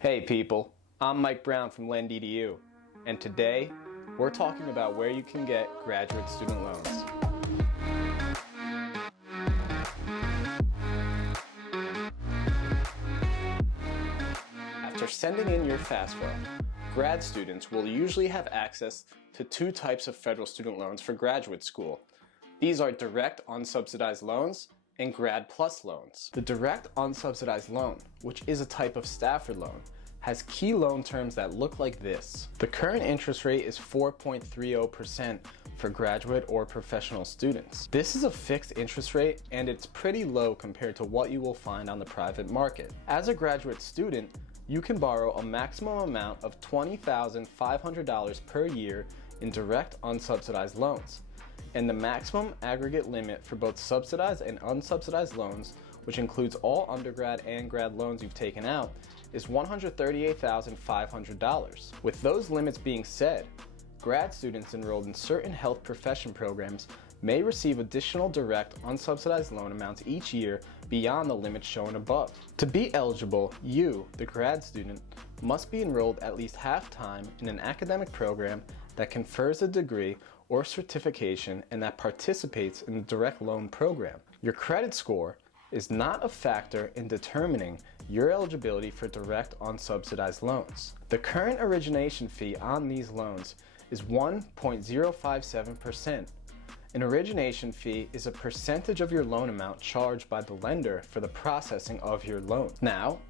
Hey people, I'm Mike Brown from LendEDU, and today we're talking about where you can get graduate student loans. After sending in your FAFSA, grad students will usually have access to two types of federal student loans for graduate school. These are direct unsubsidized loans and Grad PLUS loans. The direct unsubsidized loan, which is a type of Stafford loan, has key loan terms that look like this. The current interest rate is 4.30% for graduate or professional students. This is a fixed interest rate and it's pretty low compared to what you will find on the private market. As a graduate student, you can borrow a maximum amount of $20,500 per year in direct unsubsidized loans. And the maximum aggregate limit for both subsidized and unsubsidized loans, which includes all undergrad and grad loans you've taken out, is $138,500. With those limits being said, grad students enrolled in certain health profession programs may receive additional direct unsubsidized loan amounts each year beyond the limits shown above. To be eligible, you, the grad student, must be enrolled at least half-time in an academic program that confers a degree or certification and that participates in the direct loan program. Your credit score is not a factor in determining your eligibility for direct unsubsidized loans. The current origination fee on these loans is 1.057%. An origination fee is a percentage of your loan amount charged by the lender for the processing of your loan. Now,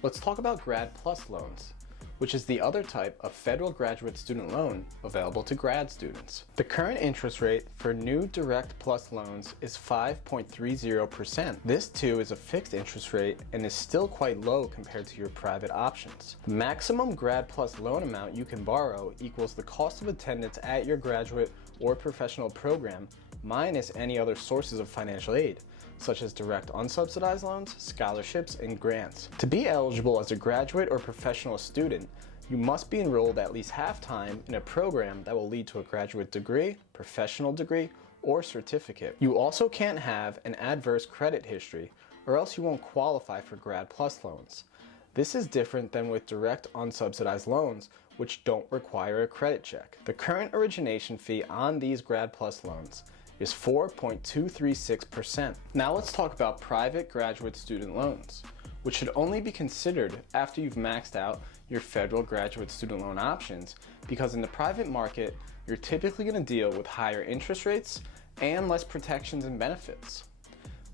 let's talk about Grad PLUS loans, which is the other type of federal graduate student loan available to grad students. The current interest rate for new Direct PLUS loans is 5.30%. This too is a fixed interest rate and is still quite low compared to your private options. The maximum Grad PLUS loan amount you can borrow equals the cost of attendance at your graduate or professional program minus any other sources of financial aid, such as direct unsubsidized loans, scholarships, and grants. To be eligible as a graduate or professional student, you must be enrolled at least half-time in a program that will lead to a graduate degree, professional degree, or certificate. You also can't have an adverse credit history, or else you won't qualify for Grad PLUS loans. This is different than with direct unsubsidized loans, which don't require a credit check. The current origination fee on these Grad PLUS loans is 4.236%. Now let's talk about private graduate student loans, which should only be considered after you've maxed out your federal graduate student loan options, because in the private market, you're typically going to deal with higher interest rates and less protections and benefits.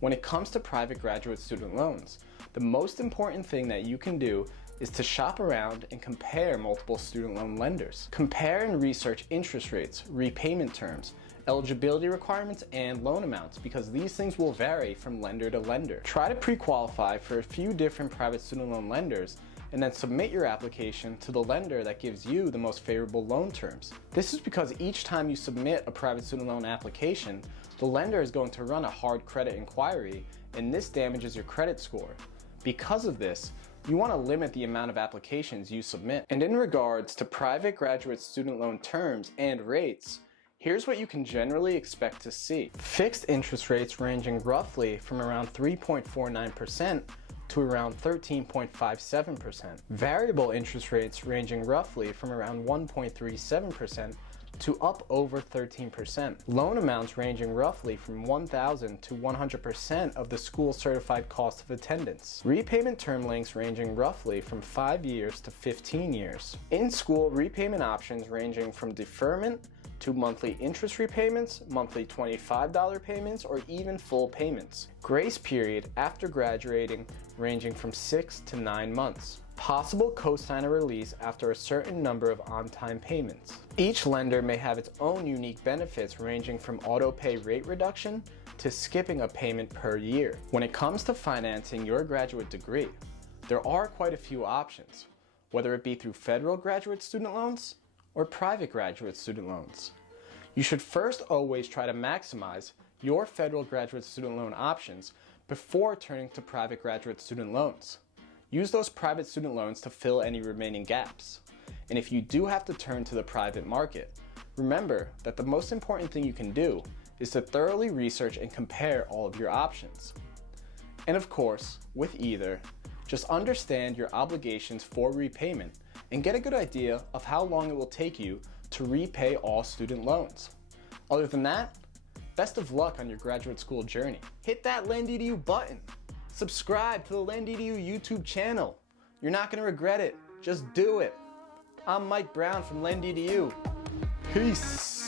When it comes to private graduate student loans, the most important thing that you can do is to shop around and compare multiple student loan lenders. Compare and research interest rates, repayment terms, eligibility requirements, and loan amounts, because these things will vary from lender to lender. Try to pre-qualify for a few different private student loan lenders and then submit your application to the lender that gives you the most favorable loan terms. This is because each time you submit a private student loan application, the lender is going to run a hard credit inquiry, and this damages your credit score. Because of this, you want to limit the amount of applications you submit. And in regards to private graduate student loan terms and rates, here's what you can generally expect to see. Fixed interest rates ranging roughly from around 3.49% to around 13.57%. Variable interest rates ranging roughly from around 1.37% to up over 13%. Loan amounts ranging roughly from 1,000 to 100% of the school certified cost of attendance. Repayment term lengths ranging roughly from 5 years to 15 years. In-school repayment options ranging from deferment to monthly interest repayments, monthly $25 payments, or even full payments. Grace period after graduating ranging from 6 to 9 months. Possible cosigner release after a certain number of on-time payments. Each lender may have its own unique benefits ranging from auto-pay rate reduction to skipping a payment per year. When it comes to financing your graduate degree, there are quite a few options, whether it be through federal graduate student loans or private graduate student loans. You should first always try to maximize your federal graduate student loan options before turning to private graduate student loans. Use those private student loans to fill any remaining gaps. And if you do have to turn to the private market, remember that the most important thing you can do is to thoroughly research and compare all of your options. And of course, with either, Just understand your obligations for repayment and get a good idea of how long it will take you to repay all student loans. Other than that, best of luck on your graduate school journey. Hit that LendEDU button. Subscribe to the LendEDU YouTube channel. You're not going to regret it. Just do it. I'm Mike Brown from LendEDU. Peace.